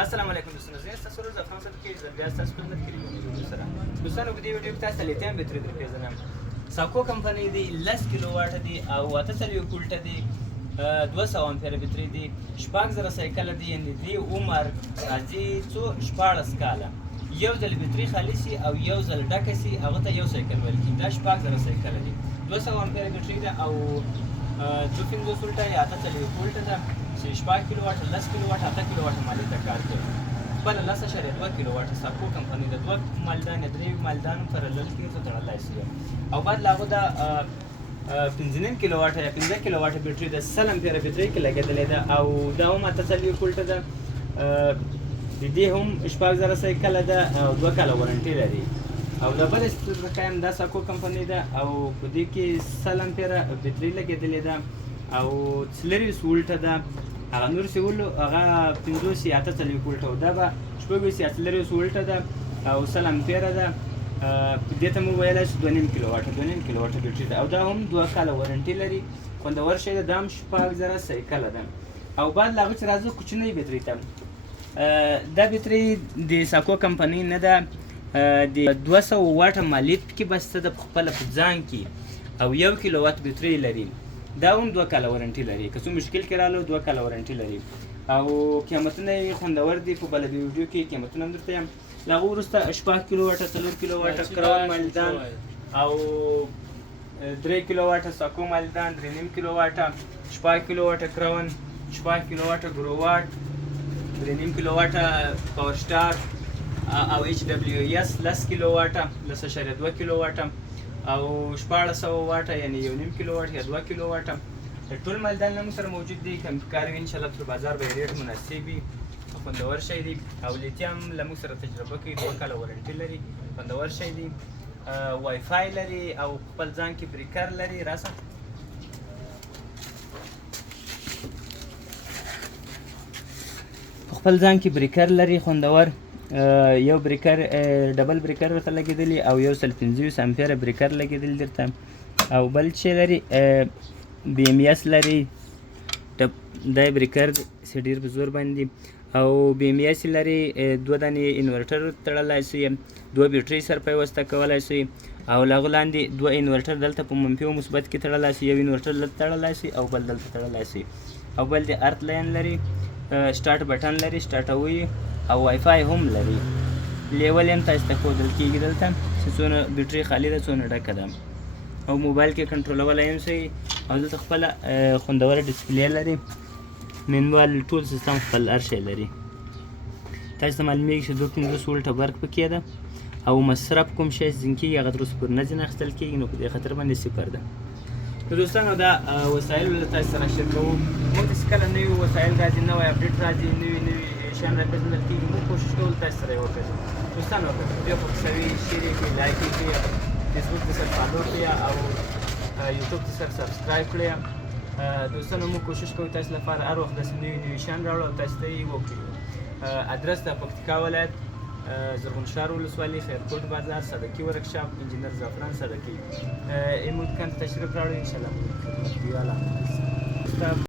السلام علیکم دوستانو، زه ستاسو ورځ افغان صاحب کې زه بیا ستاسو خدمت کې یم ویډیو سره. دوستانو په دې ویډیو کې تاسو ته لیتیم بیټرۍ در پیژنم. ساکو کمپنۍ دی 10 کیلو واټ دی او 48 وولټ دی، 200 امپیر بیټرۍ دی، 4000 سایکل دی، یعنې دې عمر راځي څو 14 کاله. یو ځل بیټرۍ خالي شي او یو ځل ډکه شي هغه ته یو سایکل ویل کېږي. دا 4000 سایکل دی، 200 امپیر بیټرۍ ده او 250 وولټه یا 48 وولټه ده چې 14 کیلو واټ، 10 کیلو واټ، 8 کیلو واټ مالي ته کار کوي. بله 10.2 کیلو واټ ساکو کمپنۍ د 2 مالدان یا 3 مالدان پرلل تیز تړلی شي او بعد له هغه دا 15 کیلو واټ یا 15 کیلو واټ بیټرۍ د 100 امپیر بیټرۍ کې لګېدلې ده او دا هم 48 وولټه ده. د دې هم 4000 سایکل ده او 2 کاله وارنټي لري. او د بل سترګم دا ساکو کمپنۍ ده او په دې کې 100 امپیر بیټرۍ لګېدلې ده او 40 وولټه ده. هغه نور سیولو هغه 50 یا 48 وولټه او دا به 40 وولټه ده او 100 امپیر ده. دې ته مو ویلی چې 2.5 کیلو واټ بیټرۍ ده او دا هم 2 کاله وارنټي لري. خوندور شی ده. دا هم 4000 سایکله ده. او بعد له هغه چې راځو کوچنۍ بیټرۍ ته. دا بیټرۍ د ساکو کمپنۍ نه ده، د 200 واټه مالي کې بسته ده په خپله په ځان کې او 1 کیلو واټ بیټرۍ لري. دا هم 2 کاله وارنټي لري. که څه مشکل کې رالو 2 کاله وارنټي لري او قیمتونه یې خوندور دي. په بله ویډیو کې قیمتونه هم درته یم. له هغه وروسته 4 کیلو واټه، 4 کیلو واټه کراون مالدان او 3 کیلو واټه ساکو مالدان، 3.5 کیلو واټه، 4 کیلو واټه کراون، 4 کیلو واټه ګرو واټ، 3.5 کیلو واټه پاور سټار او HWS 10 کیلو واټه، 10.2 کیلو واټه او 1400 واټه یعنې 1.5 کیلو واټ یا 2 کیلو واټه. ټول مالدان له موږ سره موجود دي. که کار وي انشاءالله پر بازار به یې ریټ مناسب وي، خوندور شی دی. او لیتیم له موږ سره تجربه کوي، 2 کاله وارنټي لري، خوندور شی دی. وای فای لري او خپل ځان کې بریکر لري. راسه خپل ځان کې بریکر لري خوندور. یو بریکر ډبل بریکر ورته لګېدلی او یو 150 امپیره بریکر لګېدلی درته او بل چې لري BMS لري. دا بریکر چې ډېر په زور باندې او BMS لري. 2 دانې انورټر تړلی شي، 2 بیټرۍ سره پیوسته کولی شي او له هغو لاندې 2 انورټر دلته په منفي او مثبت کې تړلی شي. یو انورټر دلته تړلی شي او بل دلته تړلی شي او بل د ارت لاین لري. سټارټ بټن لري، سټارټوي او وای فای هم لري. لیول هم تاسو ته ښودل کېږي دلته چې څونه بیټرۍ خالي ده، څونه ډکه ده او موبایل کې کنټرولولی هم شئ. او دلته خپله خوندوره ډسپلې لري، مینوال ټول سیستم خپل هر شی لري. تاسو ته معلومیږي چې 250 وولټه برق پکې ده او مصرف کوم شی ځین کېږي هغه تر اوسه پورې نه ځینې اخیستل کېږي، نو په دې خاطر باندې 0 ده. نو دوستانو دا وسایل له تاسو سره شیر کوو. موږ ته چې کله نوي وسایل راځي، نوی اپډیټ راځي، نوي شیان راپېژندل کېږي، موږ کوشش کوو تاسو سره یې وپېژنو. دوستانو که ویډیو خوښ شوي شیر یې کړئ، لایک یې کړئ، فیسبوک ته سره فالو کړئ او یوټیوب ته سره سبسکرایب کړئ. دوستانو موږ کوشش کوو تاسو لپاره هر وخت داسې نوي شیان راوړو او تاسو ته یې وکړو. ادرس د پکتیکا ولایت زرغونشهر ولسوالي، خیرکوټ بازار، صدقي ورکشاپ، انجینر زعفران صدقي. امید کوم تشریف راوړئ انشاءالله.